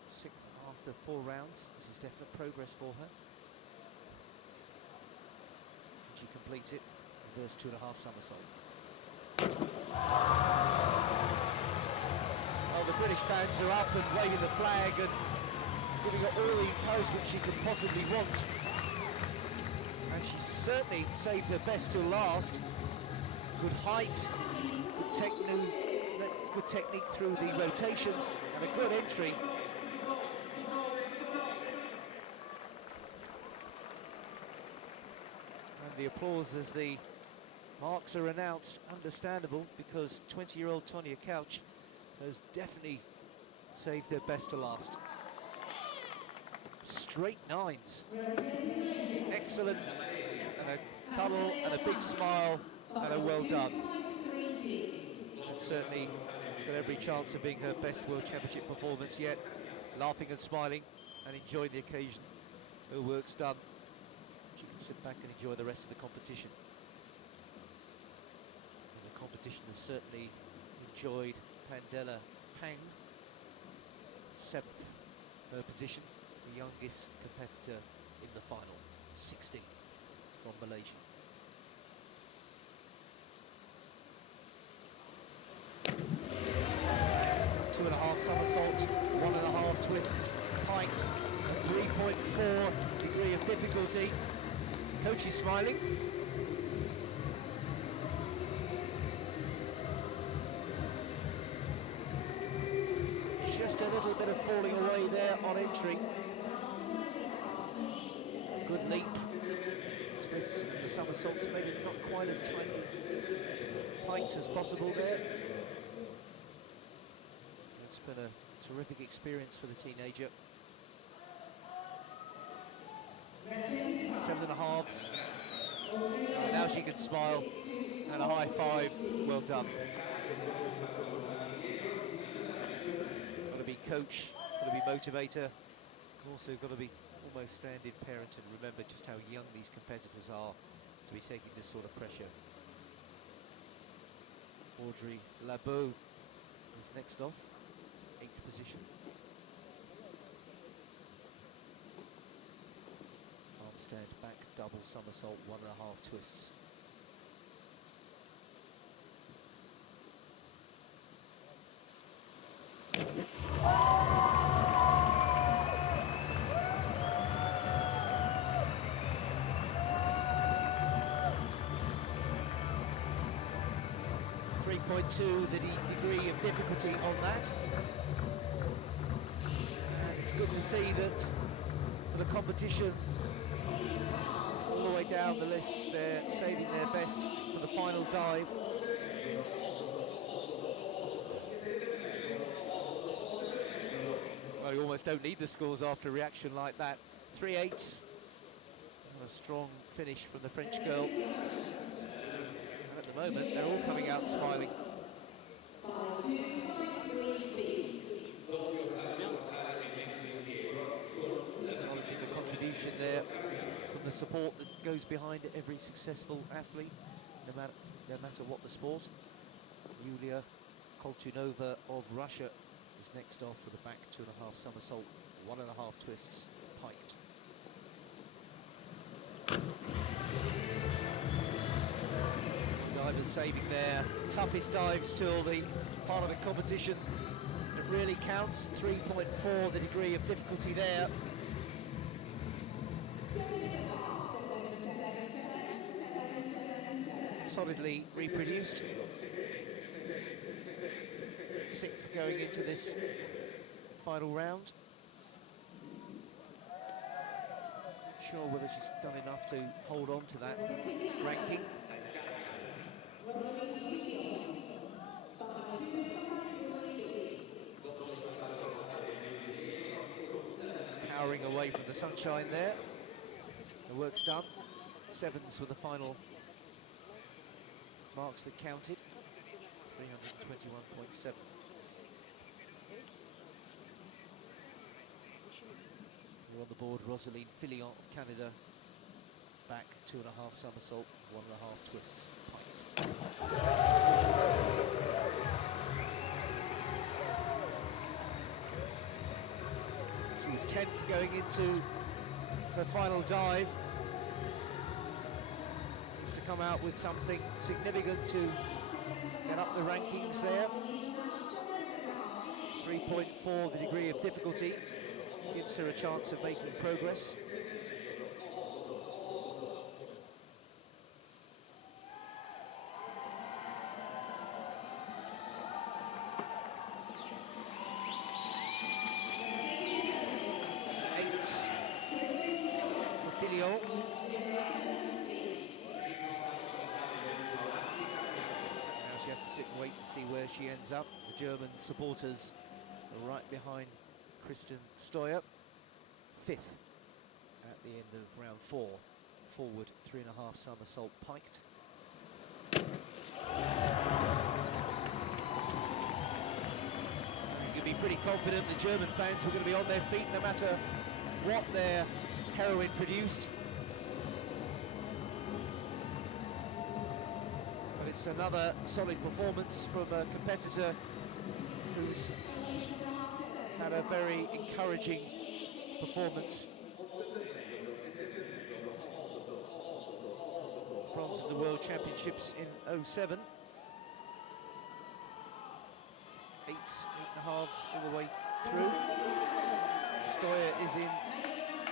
6th after 4 rounds. This is definite progress for her. And she completes it. Reverse 2.5 somersault. Well, the British fans are up and waving the flag and giving her all the encouragement she could possibly want. And she certainly saved her best till last. Good height, good technique through the rotations, and a good entry. And the applause as the marks are announced, understandable, because 20-year-old Tonya Couch has definitely saved her best to last. Straight 9s. Excellent, and a cuddle and a big smile. And a well done. And certainly, it's got every chance of being her best World Championship performance yet. Laughing and smiling and enjoying the occasion. Her work's done. She can sit back and enjoy the rest of the competition. And the competition has certainly enjoyed Pandela Pang. 7th, her position, the youngest competitor in the final. 16 from Malaysia. 2.5 somersaults, 1.5 twists, height, a 3.4 degree of difficulty. Coach is smiling. falling away there on entry. Good leap. Twists and the somersaults, maybe not quite as tightly piked as possible there. It's been a terrific experience for the teenager. 7.5s. Now she can smile, and a high five. Well done. Got to be coach, got to be motivator, also got to be almost stand-in parent and remember just how young these competitors are to be taking this sort of pressure. Audrey Labeau is next off, 8th position. Stand back, double somersault, 1.5 twists. .2, the degree of difficulty on that. And it's good to see that for the competition, all the way down the list, they're saving their best for the final dive. Well, you almost don't need the scores after a reaction like that. 3 8s. A strong finish from the French girl. And at the moment, they're all coming out smiling. Acknowledging the contribution there from the support that goes behind every successful athlete, no matter what the sport. Yulia Koltunova of Russia is next off with a back 2.5 somersault, 1.5 twists, piked. Divers saving their toughest dives till the part of the competition that really counts. 3.4 the degree of difficulty there. Solidly reproduced. 6th going into this final round. Not sure whether she's done enough to hold on to that ranking. Powering away from the sunshine there. The work's done. 7s were the final marks that counted. 321.7. We're on the board, Rosaline Fillion of Canada. Back 2.5 somersault, 1.5 twists, piked. She was 10th going into her final dive. Needs to come out with something significant to get up the rankings there. 3.4 the degree of difficulty gives her a chance of making progress. See where she ends up. The German supporters are right behind Kristen Steuer. 5th at the end of round 4. Forward 3.5 somersault piked. You can be pretty confident the German fans were going to be on their feet no matter what their heroine produced. It's another solid performance from a competitor who's had a very encouraging performance. Bronze at the World Championships in 07. 8s, 8.5s all the way through. Steuer is in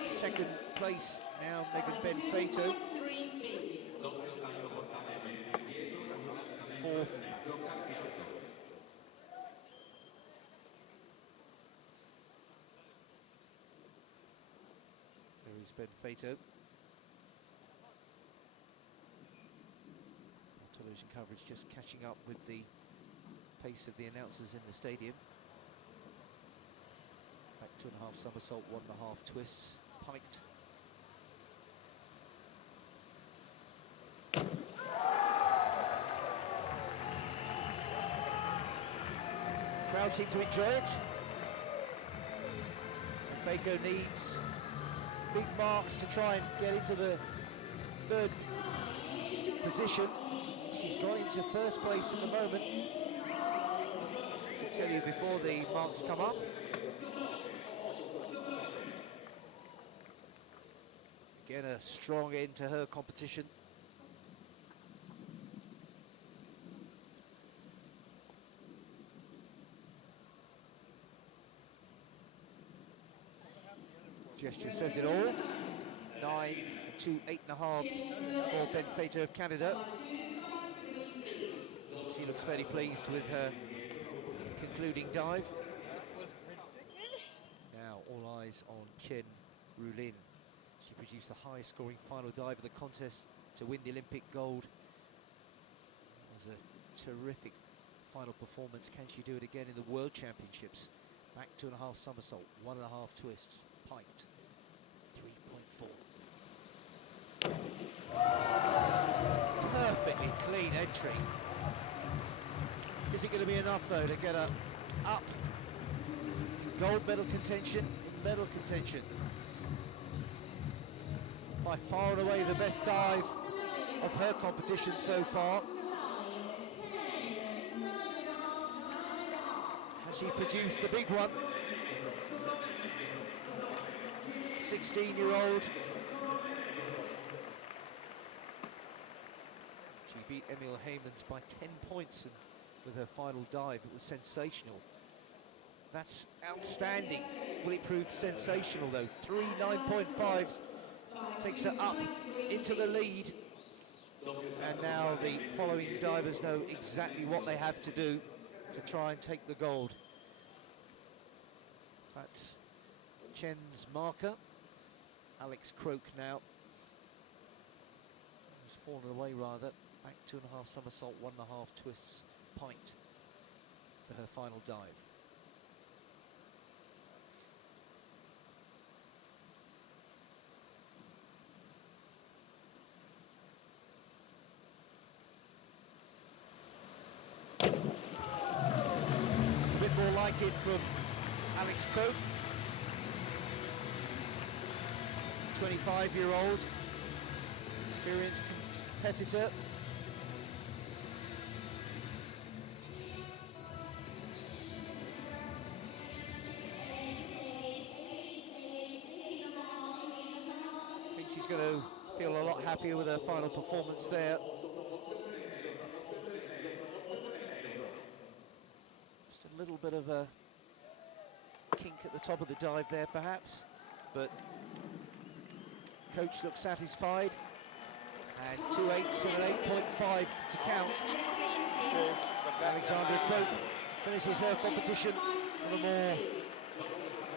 2nd place now, Megan Benfato. 4th. Here's Ben Fato. Television coverage just catching up with the pace of the announcers in the stadium. Back 2.5 somersault, 1.5 twists, piked. Crowd seem to enjoy it. Faco needs big marks to try and get into the third position. She's got into first place at the moment. I can tell you before the marks come up. Again, a strong end to her competition. Gesture says it all. 9 and 2 8.5s for Ben Fato of Canada. She looks fairly pleased with her concluding dive. Now all eyes on Chen Rulin. She produced the highest scoring final dive of the contest to win the Olympic gold. It was a terrific final performance. Can she do it again in the World Championships? Back 2.5 somersault, 1.5 twists, piked, 3.4. Perfectly clean entry. Is it going to be enough though to get her up in gold medal contention, in medal contention? By far and away the best dive of her competition so far. Has she produced the big one? 16-year-old. She beat Emil Heymans by 10 points and with her final dive. It was sensational. That's outstanding. Will it prove sensational though? 3 9.5s takes her up into the lead. And now the following divers know exactly what they have to do to try and take the gold. That's Chen's marker. Alex Croak now. He's fallen away rather. Back 2.5 somersault, 1.5 twists, piked for her final dive. It's a bit more like it from Alex Croak. 25-year-old, experienced competitor. I think she's going to feel a lot happier with her final performance there. Just a little bit of a kink at the top of the dive there perhaps, but coach looks satisfied, and 2 8s and an 8.5 to count. Alexandra Croak finishes her competition with a more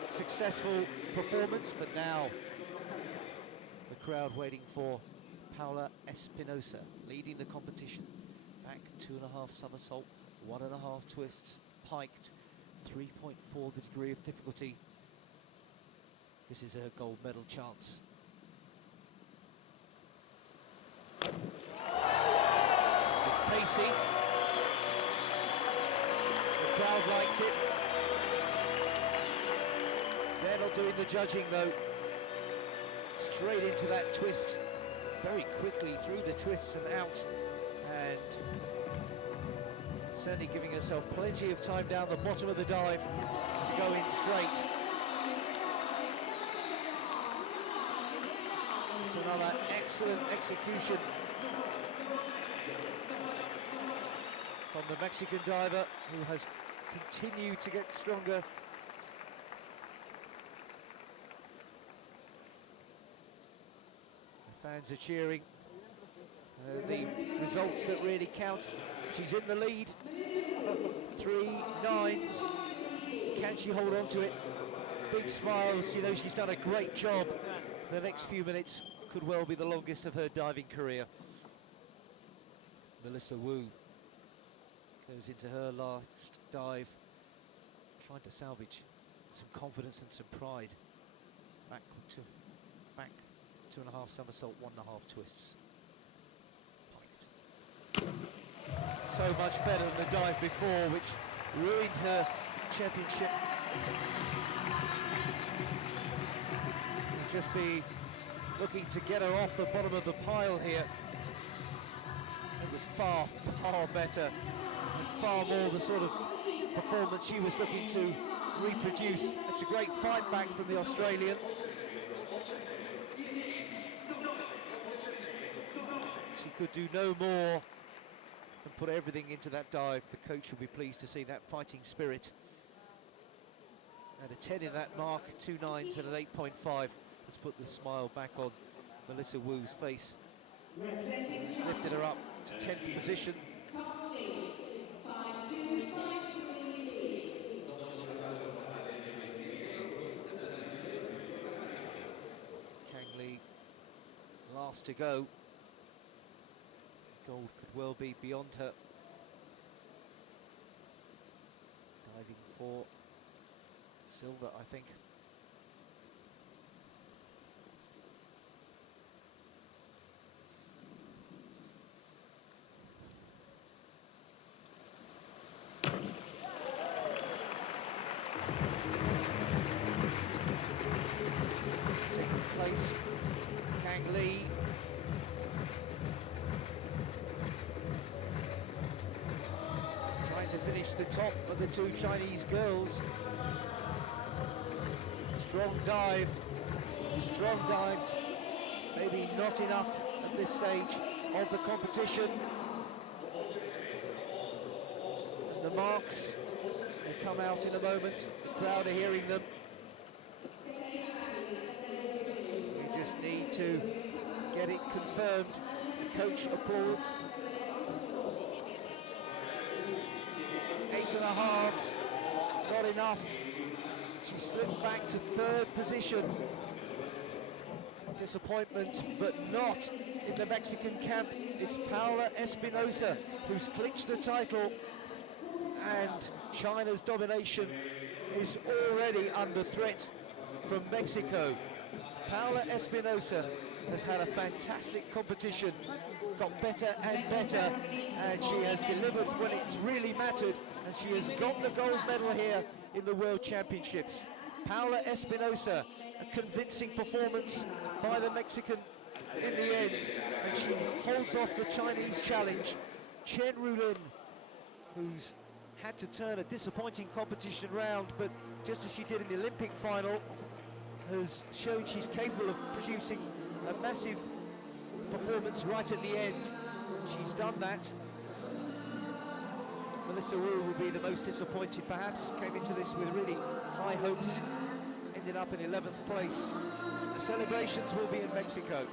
successful performance, but now the crowd waiting for Paola Espinosa, leading the competition. Back 2.5 somersault, 1.5 twists, piked, 3.4 the degree of difficulty. This is her gold medal chance. It's pacey. The crowd liked it. They're not doing the judging though. Straight into that twist, very quickly through the twists and out, and certainly giving herself plenty of time down the bottom of the dive to go in straight. It's another excellent execution from the Mexican diver, who has continued to get stronger. The fans are cheering. The results that really count. She's in the lead. 3 9s. Can she hold on to it? Big smiles. You know, she's done a great job the next few minutes could well be the longest of her diving career. Melissa Wu goes into her last dive, trying to salvage some confidence and some pride. Back 2.5 somersault, 1.5 twists. Piked. So much better than the dive before, which ruined her championship. She'll just be looking to get her off the bottom of the pile here. It was far, far better and far more the sort of performance she was looking to reproduce. It's a great fight back from the Australian. She could do no more than put everything into that dive. The coach will be pleased to see that fighting spirit. And a 10 in that mark, 2 9s and an 8.5 has put the smile back on Melissa Wu's face. It's lifted her up to 10th position. Kang Lee, last to go. Gold could well be beyond her. Diving for silver, I think. Second place, Kang Lee. Trying to finish the top of the two Chinese girls. Strong dive, strong dives, maybe not enough at this stage of the competition. And the marks will come out in a moment. The crowd are hearing them. We just need to get it confirmed. The coach applauds. 8.5s, not enough. She slipped back to 3rd position. Disappointment, but not in the Mexican camp. It's Paola Espinosa who's clinched the title, and China's domination is already under threat from Mexico. Paola Espinosa has had a fantastic competition, got better and better, and she has delivered when it's really mattered, and she has got the gold medal here in the World Championships. Paola Espinosa, a convincing performance by the Mexican in the end, and she holds off the Chinese challenge. Chen Rulin, who's had to turn a disappointing competition round, but just as she did in the Olympic final, has shown she's capable of producing a massive performance right at the end. She's done that. Melissa Wu will be the most disappointed perhaps, came into this with really high hopes, ended up in 11th place. The celebrations will be in Mexico.